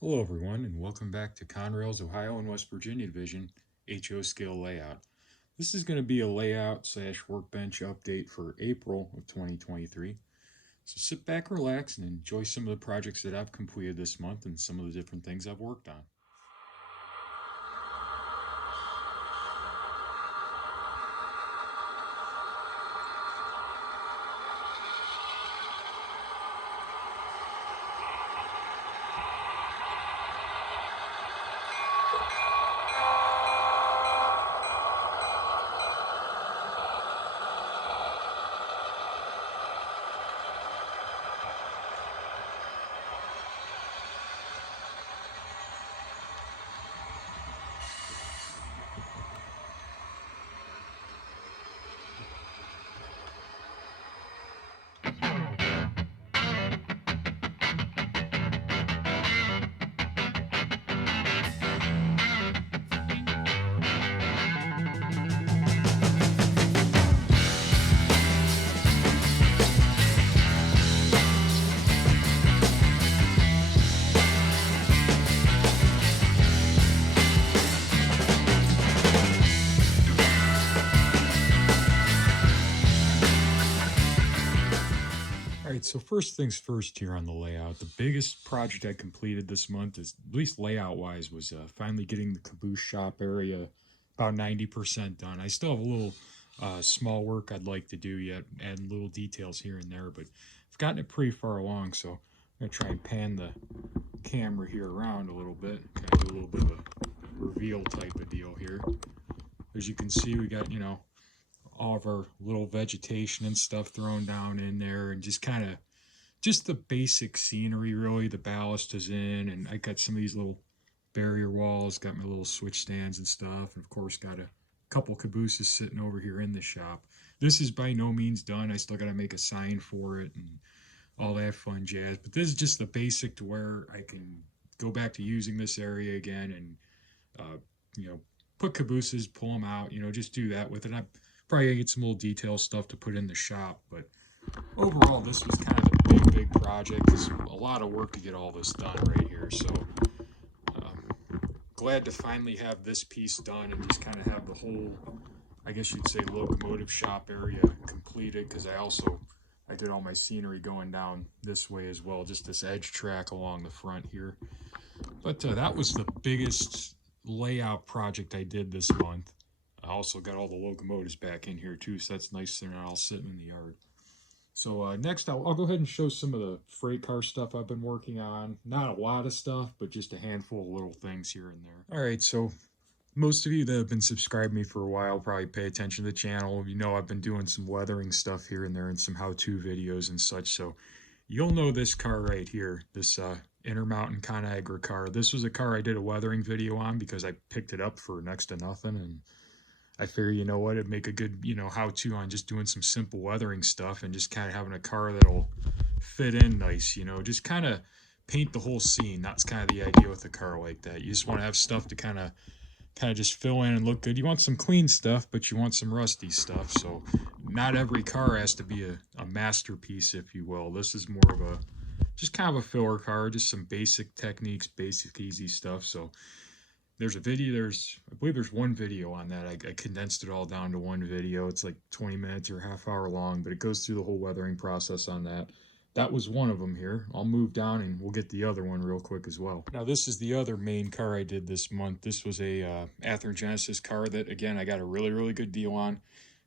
Hello everyone and welcome back to Conrail's Ohio and West Virginia Division HO Scale Layout. This is going to be a layout slash workbench update for April of 2023. So sit back, relax, and enjoy some of the projects that I've completed this month and some of the different things I've worked on. Alright, so first things first here on the layout. The biggest project I completed this month, is, at least layout-wise, was finally getting the caboose shop area about 90% done. I still have a little small work I'd like to do yet, add little details here and there, but I've gotten it pretty far along, so I'm going to try and pan the camera here around a little bit, kind of do a little bit of a reveal type of deal here. As you can see, we got, all of our little vegetation and stuff thrown down in there, and just the basic scenery, really. The ballast is in, and I got some of these little barrier walls, got my little switch stands and stuff, and of course got a couple cabooses sitting over here in the shop. This is by no means done. I still got to make a sign for it and all that fun jazz, but this is just the basic to where I can go back to using this area again and uh, you know put cabooses, pull them out, just do that with it. I probably gonna get some little detail stuff to put in the shop, but overall, this was kind of a big project. It's a lot of work to get all this done right here. So glad to finally have this piece done and just kind of have the whole, I guess you'd say, locomotive shop area completed, because I did all my scenery going down this way as well, just this edge track along the front here. But that was the biggest layout project I did this month. I also got all the locomotives back in here too, so that's nice. They're not all sitting in the yard. So next, I'll go ahead and show some of the freight car stuff I've been working on. Not a lot of stuff, but just a handful of little things here and there. All right, so most of you that have been subscribed to me for a while probably pay attention to the channel. You know I've been doing some weathering stuff here and there and some how-to videos and such. So you'll know this car right here, this Intermountain Conagra car. This was a car I did a weathering video on because I picked it up for next to nothing, and I figure, you know what, it'd make a good, how-to on just doing some simple weathering stuff and just kind of having a car that'll fit in nice, just kind of paint the whole scene. That's kind of the idea with a car like that. You just want to have stuff to kind of just fill in and look good. You want some clean stuff, but you want some rusty stuff. So not every car has to be a masterpiece, if you will. This is more of a, just kind of a filler car, just some basic techniques, basic easy stuff. So there's a video, I believe there's one video on that. I condensed it all down to one video. It's like 20 minutes or half hour long, but it goes through the whole weathering process on that. That was one of them here. I'll move down and we'll get the other one real quick as well. Now this is the other main car I did this month. This was a Athearn Genesis car that, again, I got a really good deal on.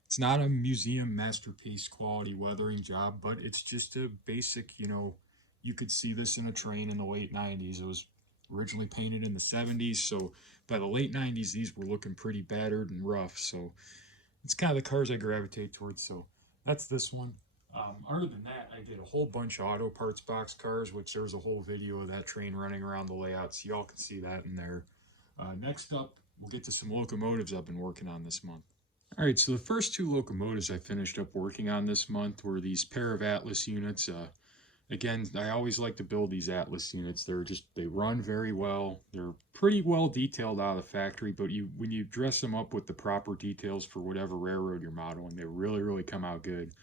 It's not a museum masterpiece quality weathering job, but it's just a basic, you could see this in a train in the late 90s. It was originally painted in the 70s, so by the late 90s these were looking pretty battered and rough. So it's kind of the cars I gravitate towards. So that's this one. Other than that, I did a whole bunch of auto parts box cars, which there's a whole video of that train running around the layout, so y'all can see that in there. Next up, we'll get to some locomotives I've been working on this month. All right, so the first two locomotives I finished up working on this month were these pair of Atlas units. Again, I always like to build these Atlas units. They run very well. They're pretty well detailed out of the factory, but when you dress them up with the proper details for whatever railroad you're modeling, they really come out good.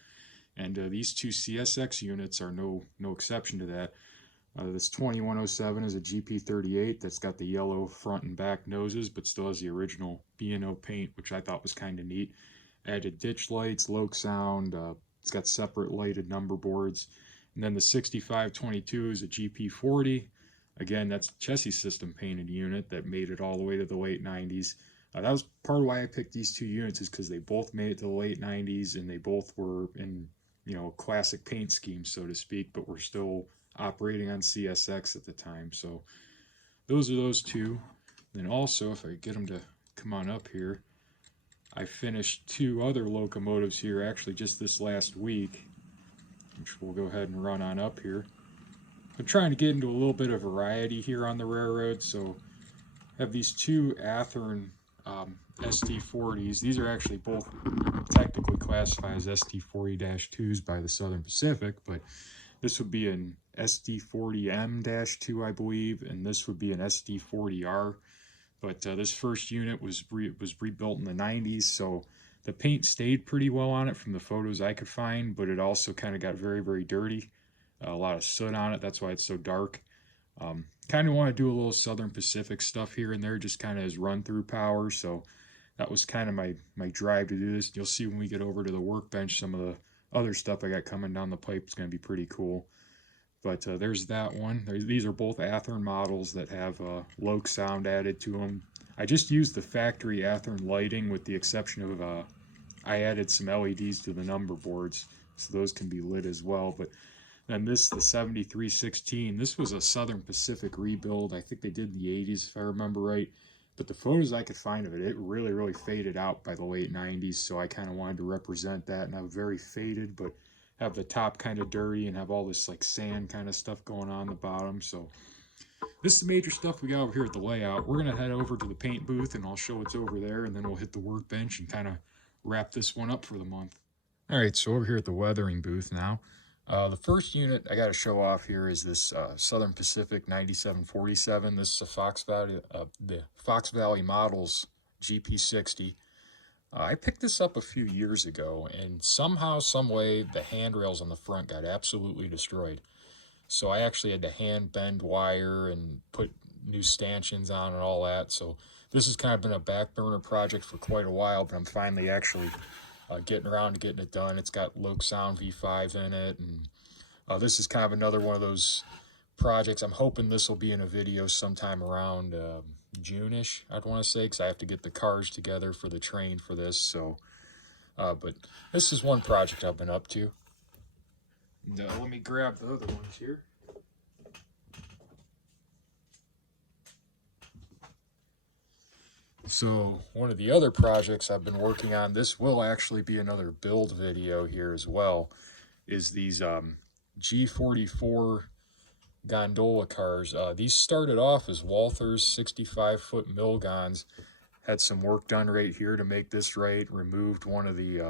And these two CSX units are no exception to that. This 2107 is a GP38 that's got the yellow front and back noses, but still has the original B&O paint, which I thought was kind of neat. Added ditch lights, Loke sound, it's got separate lighted number boards. And then the 6522 is a GP40. Again, that's a chassis system painted unit that made it all the way to the late 90s. That was part of why I picked these two units, is because they both made it to the late 90s and they both were in, you know, classic paint schemes, so to speak, but were still operating on CSX at the time. So those are those two. Then also, if I get them to come on up here, I finished two other locomotives here actually just this last week, which we'll go ahead and run on up here. I'm trying to get into a little bit of variety here on the railroad, so I have these two Athearn ST40s. These are actually both technically classified as ST40-2s by the Southern Pacific, but this would be an ST40M-2, I believe, and this would be an ST40R. But this first unit was rebuilt in the 90s, so the paint stayed pretty well on it from the photos I could find, but it also kind of got very, very dirty. A lot of soot on it, that's why it's so dark. Kind of want to do a little Southern Pacific stuff here and there, just kind of as run-through power, so that was kind of my drive to do this. You'll see when we get over to the workbench, some of the other stuff I got coming down the pipe is going to be pretty cool. But there's that one. These are both Athearn models that have Loke sound added to them. I just used the factory Athearn lighting, with the exception of I added some LEDs to the number boards, so those can be lit as well. But then this, the 7316, this was a Southern Pacific rebuild. I think they did in the 80s, if I remember right. But the photos I could find of it, it really, really faded out by the late 90s, so I kind of wanted to represent that, and have very faded, but have the top kind of dirty and have all this like sand kind of stuff going on the bottom. So this is the major stuff we got over here at the layout. We're going to head over to the paint booth and I'll show what's over there, and then we'll hit the workbench and kind of wrap this one up for the month. All right, so over here at the weathering booth now. The first unit I got to show off here is this Southern Pacific 9747. This is a the Fox Valley Models GP60. I picked this up a few years ago, and somehow, some way, the handrails on the front got absolutely destroyed. So I actually had to hand bend wire and put new stanchions on and all that. So this has kind of been a back burner project for quite a while, but I'm finally actually getting around to getting it done. It's got Loke Sound V5 in it, and this is kind of another one of those projects. I'm hoping this will be in a video sometime around June-ish, I'd want to say, because I have to get the cars together for the train for this. So, but this is one project I've been up to. And, let me grab the other ones here. So one of the other projects I've been working on, this will actually be another build video here as well, is these G44 gondola cars. These started off as Walther's 65-foot Milgons. Had some work done right here to make this right. Removed one of the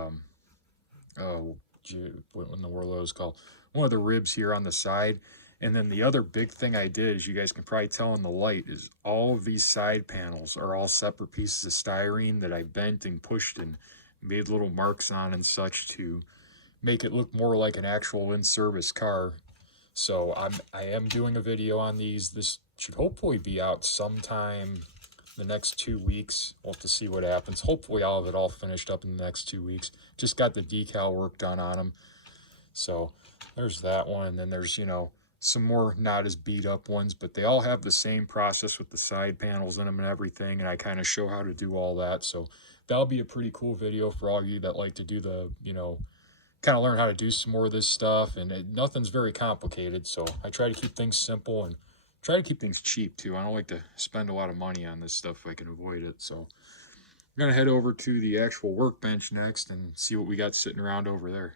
what in the world are those called? One of the ribs here on the side. And then the other big thing I did, as you guys can probably tell in the light, is all of these side panels are all separate pieces of styrene that I bent and pushed and made little marks on and such to make it look more like an actual in-service car. So I am doing a video on these. This should hopefully be out sometime the next 2 weeks. We'll have to see what happens. Hopefully I'll have it all finished up in the next 2 weeks. Just got the decal work done on them. So there's that one. And then there's, you know, some more not as beat up ones, but they all have the same process with the side panels in them and everything. And I kind of show how to do all that. So that'll be a pretty cool video for all of you that like to do the, you know, kind of learn how to do some more of this stuff. And nothing's very complicated, so I try to keep things simple and try to keep things cheap too. I don't like to spend a lot of money on this stuff if I can avoid it. So I'm gonna head over to the actual workbench next and see what we got sitting around over there.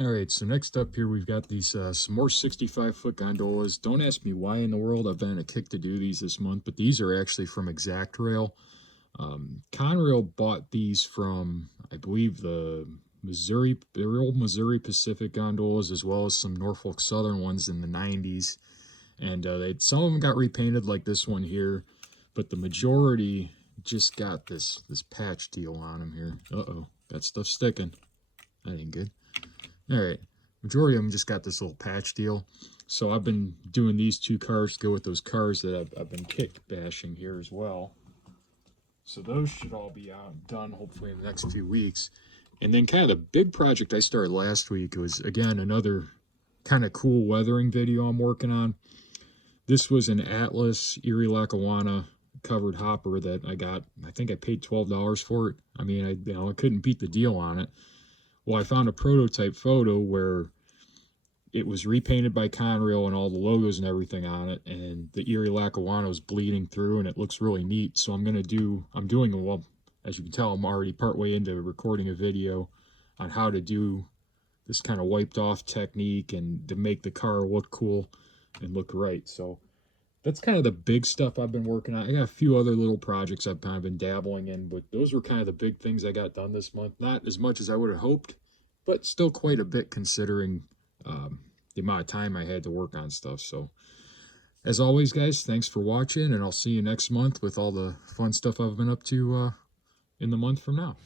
All right, so next up here we've got these some more 65-foot gondolas. Don't ask me why in the world I've been on a kick to do these this month, but these are actually from Conrail. Conrail bought these from, I believe, the old Missouri Pacific gondolas, as well as some Norfolk Southern ones in the 90s. And some of them got repainted like this one here, but the majority just got this patch deal on them here. Uh-oh, got stuff sticking. That ain't good. All right, majority of them just got this little patch deal. So I've been doing these 2 cars to go with those cars that I've been kick bashing here as well. So those should all be done hopefully in the next few weeks. And then kind of the big project I started last week was, again, another kind of cool weathering video I'm working on. This was an Atlas Erie Lackawanna covered hopper that I got. I think I paid $12 for it. I mean, I couldn't beat the deal on it. Well, I found a prototype photo where it was repainted by Conrail and all the logos and everything on it, and the Erie Lackawanna was bleeding through, and it looks really neat. So I'm doing, well, as you can tell, I'm already partway into recording a video on how to do this kind of wiped off technique and to make the car look cool and look right. So that's kind of the big stuff I've been working on. I got a few other little projects I've kind of been dabbling in, but those were kind of the big things I got done this month. Not as much as I would have hoped, but still quite a bit considering the amount of time I had to work on stuff. So as always, guys, thanks for watching, and I'll see you next month with all the fun stuff I've been up to in the month from now.